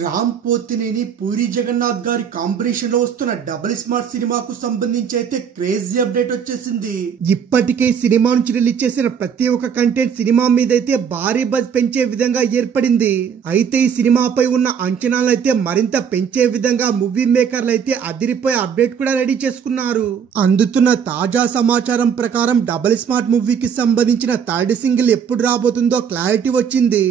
రామ్ పోతినేని పూరి జగన్నాథ్ గారి కాంబినేషన్ లో వస్తున్న డబుల్ స్మార్ట్ సినిమాకు సంబంధించి అయితే క్రేజీ అప్డేట్ వచ్చేసింది. ఇప్పటికే సినిమా నుంచి రిలీజ్ చేసిన ప్రతి ఒక్క కంటెంట్ సినిమా మీద అయితే భారీ బజ్ పెంచే విధంగా ఏర్పడింది. అయితే ఈ సినిమాపై ఉన్న అంచనాలు అయితే మరింత పెంచే విధంగా మూవీ మేకర్లు అయితే అదిరిపోయే అప్డేట్ కూడా రెడీ చేసుకున్నారు. అందుతున్న తాజా సమాచారం ప్రకారం డబుల్ స్మార్ట్ మూవీకి సంబంధించిన థర్డ్ సింగిల్ ఎప్పుడు రాబోతుందో క్లారిటీ వచ్చింది.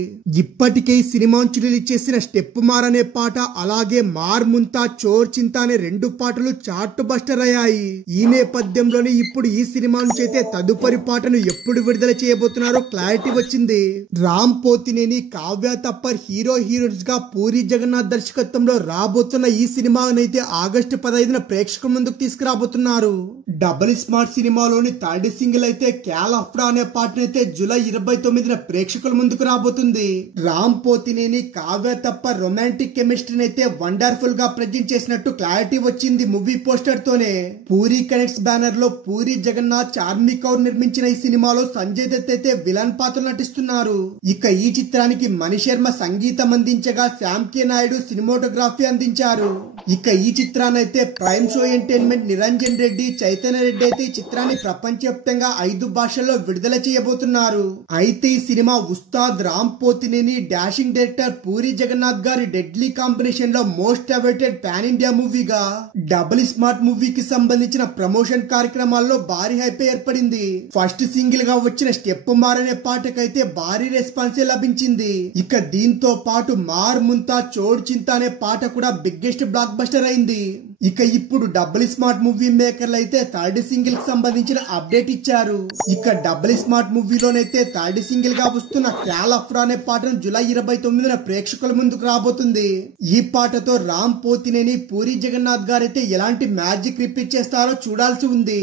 ఇప్పటికే ఈ సినిమా నుంచి రిలీజ్ చేసిన స్టెప్ మార్ అనే పాట, అలాగే మార్ ముంతా చోర్ చింతా అనే రెండు పాటలు చార్ట్ బస్టర్ అయ్యాయి. ఈ నేపథ్యంలోనే ఇప్పుడు ఈ సినిమా నుంచి అయితే తదుపరి పాటను ఎప్పుడు విడుదల చేయబోతున్నారో క్లారిటీ వచ్చింది. రామ్ పోతినేని, కావ్య తప్పర్ హీరోయిన్స్ గా పూరి జగన్నాథ్ దర్శకత్వంలో రాబోతున్న ఈ సినిమానైతే ఆగస్టు 15న ప్రేక్షకుల ముందుకు తీసుకురాబోతున్నారు. డబుల్ స్మార్ట్ సినిమాలోని థర్డ్ సింగిల్ అయితే క్యాలఫ్డా అనే పాటనైతే జూలై 29న ప్రేక్షకుల ముందుకు రాబోతుంది. రామ్ పోతినేని, కావ్య తప్పర్ రొమాంటిక్ కెమిస్ట్రీని అయితే వండర్ఫుల్ గా ప్రజెంట్ చేసినట్టు క్లారిటీ వచ్చింది మూవీ పోస్టర్ తోనే. పూరి కనెక్ట్స్ బ్యానర్ లో పూరి జగన్నాథ్, చార్మి కౌర్ నిర్మించిన ఈ సినిమాలో సంజయ్ దత్ అయితే విలన్ పాత్ర నటిస్తున్నారు. ఇక ఈ చిత్రానికి మణి శర్మ సంగీతం అందించగా శ్యామ్ కే నాయుడు సినిమాటోగ్రఫీ అందించారు. ఇక ఈ చిత్రాన్ని అయితే prime show entertainment Niranjan Reddy, Chaitanya Reddy అయితే ఈ చిత్రాన్ని ప్రపంచవ్యాప్తంగా 5 భాషల్లో విడుదల చేయబోతున్నారు. అయితే ఈ సినిమా ఉస్తాద్ రామ్ పోతినేని, డాషింగ్ డైరెక్టర్ పూరి జగన్నాథ్ గారి డెడ్లీ కాంబినేషన్ లో మోస్ట్ అవైటెడ్ పాన్ ఇండియా మూవీగా డబుల్ స్మార్ట్ మూవీకి సంబంధించిన ప్రమోషన్ కార్యక్రమాల్లో భారీ హైప్ ఏర్పడింది. ఫస్ట్ సింగిల్ గా వచ్చిన స్టెప్ మార్ అనే పాటకైతే భారీ రెస్పాన్స్ లభించింది. ఇక దీంతో పాటు మార్ ముంతా చోర్ చింతా అనే పాట కూడా బిగ్గెస్ట్ బ్లాక్ బస్టర్ అయింది. ఇక ఇప్పుడు డబుల్ స్మార్ట్ మూవీ మేకర్లు అయితే థర్డ్ సింగిల్ కి సంబంధించిన అప్డేట్ ఇచ్చారు. ఇక డబుల్ స్మార్ట్ మూవీలోనైతే థర్డ్ సింగిల్ గా వస్తున్న క్యాలఫ్రా అనే పాటను జూలై 29న ప్రేక్షకుల ముందుకు రాబోతుంది. ఈ పాటతో రామ్ పోతినేని, పూరి జగన్నాథ్ గారైతే ఎలాంటి మ్యాజిక్ రిపీట్ చేస్తారో చూడాల్సి ఉంది.